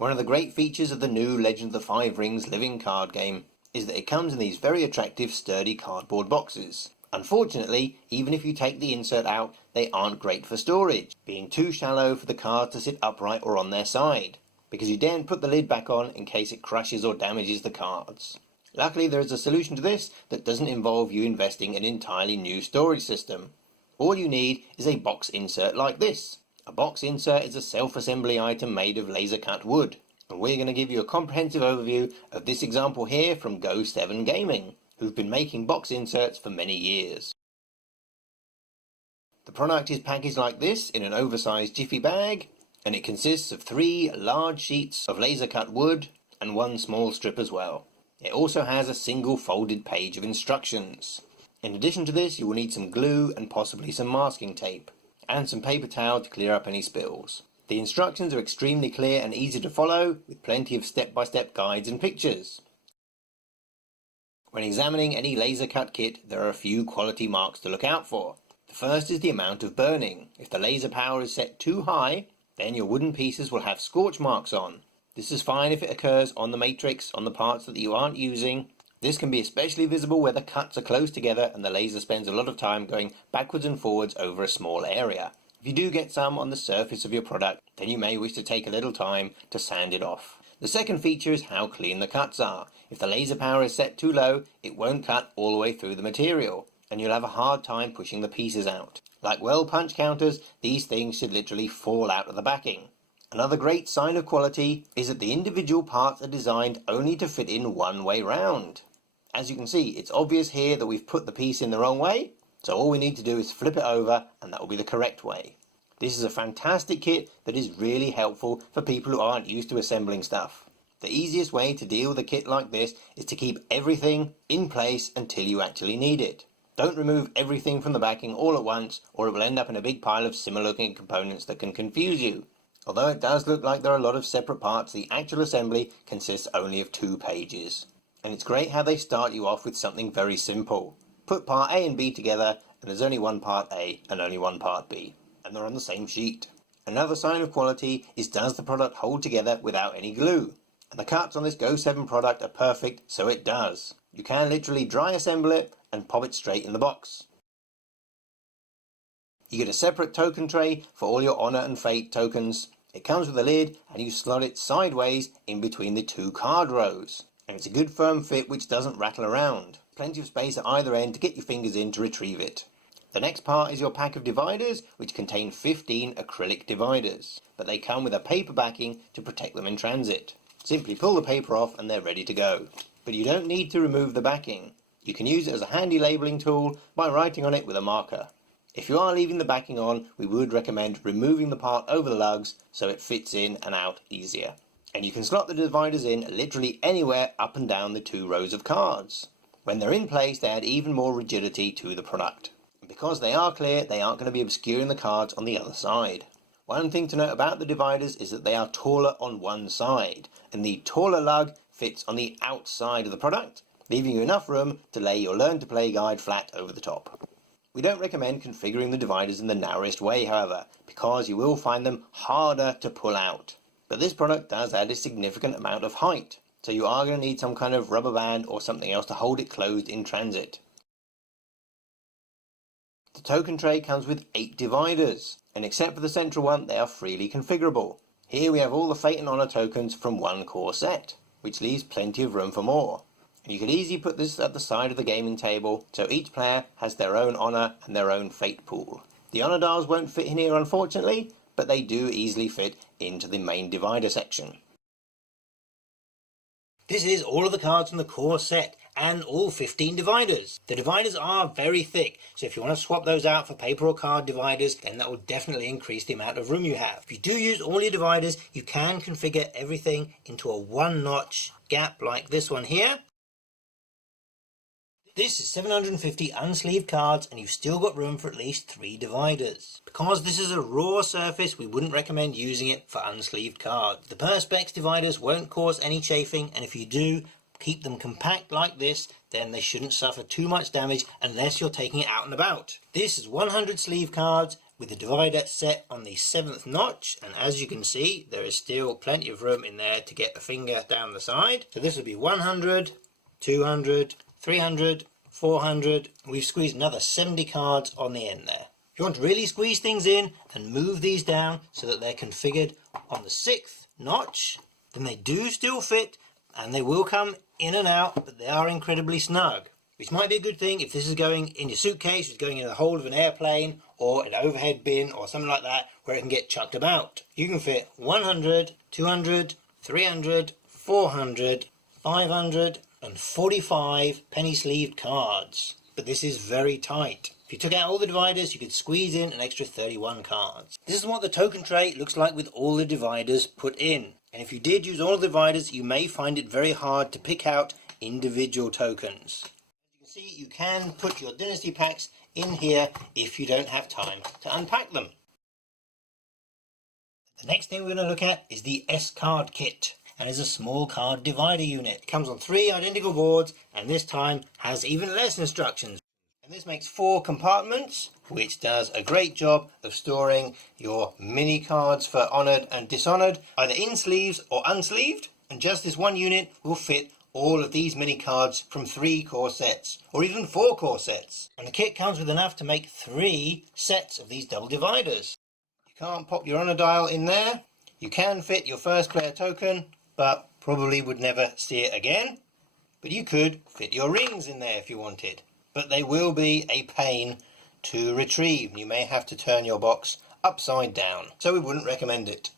One of the great features of the new Legend of the Five Rings living card game is that it comes in these very attractive sturdy cardboard boxes. Unfortunately, even if you take the insert out, they aren't great for storage, being too shallow for the cards to sit upright or on their side, because you daren't put the lid back on in case it crushes or damages the cards. Luckily, there is a solution to this that doesn't involve you investing in an entirely new storage system. All you need is a box insert like this. A box insert is a self-assembly item made of laser cut wood, and we're going to give you a comprehensive overview of this example here from Go7 Gaming, who've been making box inserts for many years. The product is packaged like this in an oversized jiffy bag, and it consists of 3 large sheets of laser cut wood and 1 small strip as well. It also has a single folded page of instructions. In addition to this, you will need some glue and possibly some masking tape, and some paper towel to clear up any spills. The instructions are extremely clear and easy to follow, with plenty of step-by-step guides and pictures. When examining any laser cut kit, there are a few quality marks to look out for. The first is the amount of burning. If the laser power is set too high, then your wooden pieces will have scorch marks on. This is fine if it occurs on the matrix, on the parts that you aren't using. This can be especially visible where the cuts are close together and the laser spends a lot of time going backwards and forwards over a small area. If you do get some on the surface of your product, then you may wish to take a little time to sand it off. The second feature is how clean the cuts are. If the laser power is set too low, it won't cut all the way through the material, and you'll have a hard time pushing the pieces out. Like well punch counters, these things should literally fall out of the backing. Another great sign of quality is that the individual parts are designed only to fit in one way round. As you can see, it's obvious here that we've put the piece in the wrong way, so all we need to do is flip it over and that will be the correct way. This is a fantastic kit that is really helpful for people who aren't used to assembling stuff. The easiest way to deal with a kit like this is to keep everything in place until you actually need it. Don't remove everything from the backing all at once, or it will end up in a big pile of similar looking components that can confuse you. Although it does look like there are a lot of separate parts, the actual assembly consists only of 2 pages. And it's great how they start you off with something very simple. Put part A and B together, and there's only one part A and only one part B, and they're on the same sheet. Another sign of quality is, does the product hold together without any glue? And the cuts on this Go7 product are perfect, so it does. You can literally dry assemble it and pop it straight in the box. You get a separate token tray for all your Honor and Fate tokens. It comes with a lid and you slot it sideways in between the 2 card rows. And it's a good firm fit which doesn't rattle around. Plenty of space at either end to get your fingers in to retrieve it. The next part is your pack of dividers, which contain 15 acrylic dividers, but they come with a paper backing to protect them in transit. Simply pull the paper off and they're ready to go. But you don't need to remove the backing. You can use it as a handy labelling tool by writing on it with a marker. If you are leaving the backing on, we would recommend removing the part over the lugs so it fits in and out easier. And you can slot the dividers in literally anywhere up and down the 2 rows of cards. When they're in place, they add even more rigidity to the product. And because they are clear, they aren't going to be obscuring the cards on the other side. One thing to note about the dividers is that they are taller on one side, and the taller lug fits on the outside of the product, leaving you enough room to lay your Learn to Play guide flat over the top. We don't recommend configuring the dividers in the narrowest way, however, because you will find them harder to pull out. But this product does add a significant amount of height, so you are going to need some kind of rubber band or something else to hold it closed in transit. The token tray comes with 8 dividers, and except for the central one, they are freely configurable. Here we have all the Fate and Honor tokens from 1 core set, which leaves plenty of room for more. And you could easily put this at the side of the gaming table, so each player has their own Honor and their own Fate pool. The Honor dials won't fit in here unfortunately, but they do easily fit into the main divider section. This is all of the cards from the core set, and all 15 dividers. The dividers are very thick, so if you want to swap those out for paper or card dividers, then that will definitely increase the amount of room you have. If you do use all your dividers, you can configure everything into a 1-notch gap like this one here. This is 750 unsleeved cards, and you've still got room for at least 3 dividers. Because this is a raw surface, we wouldn't recommend using it for unsleeved cards. The Perspex dividers won't cause any chafing, and if you do, keep them compact like this, then they shouldn't suffer too much damage unless you're taking it out and about. This is 100 sleeve cards, with the divider set on the 7th notch, and as you can see there is still plenty of room in there to get a finger down the side. So this will be 100, 200, 300, 400. We've squeezed another 70 cards on the end there. If you want to really squeeze things in and move these down so that they're configured on the 6th notch, then they do still fit and they will come in and out, but they are incredibly snug. Which might be a good thing if this is going in your suitcase, it's going in the hold of an airplane or an overhead bin or something like that where it can get chucked about. You can fit 100, 200, 300, 400, 500 and 45 penny sleeved cards. But this is very tight. If you took out all the dividers, you could squeeze in an extra 31 cards. This is what the token tray looks like with all the dividers put in. And if you did use all the dividers, you may find it very hard to pick out individual tokens. See, you can put your Dynasty packs in here if you don't have time to unpack them. The next thing we're going to look at is the S card kit, and is a small card divider unit. It comes on 3 identical boards and this time has even less instructions. And this makes 4 compartments, which does a great job of storing your mini cards for Honoured and Dishonoured, either in sleeves or unsleeved, and just this one unit will fit all of these mini cards from 3 core sets, or even 4 core sets. And the kit comes with enough to make 3 sets of these double dividers. You can't pop your Honour dial in there. You can fit your first player token, but probably would never see it again. But you could fit your rings in there if you wanted. But they will be a pain to retrieve. You may have to turn your box upside down, so we wouldn't recommend it.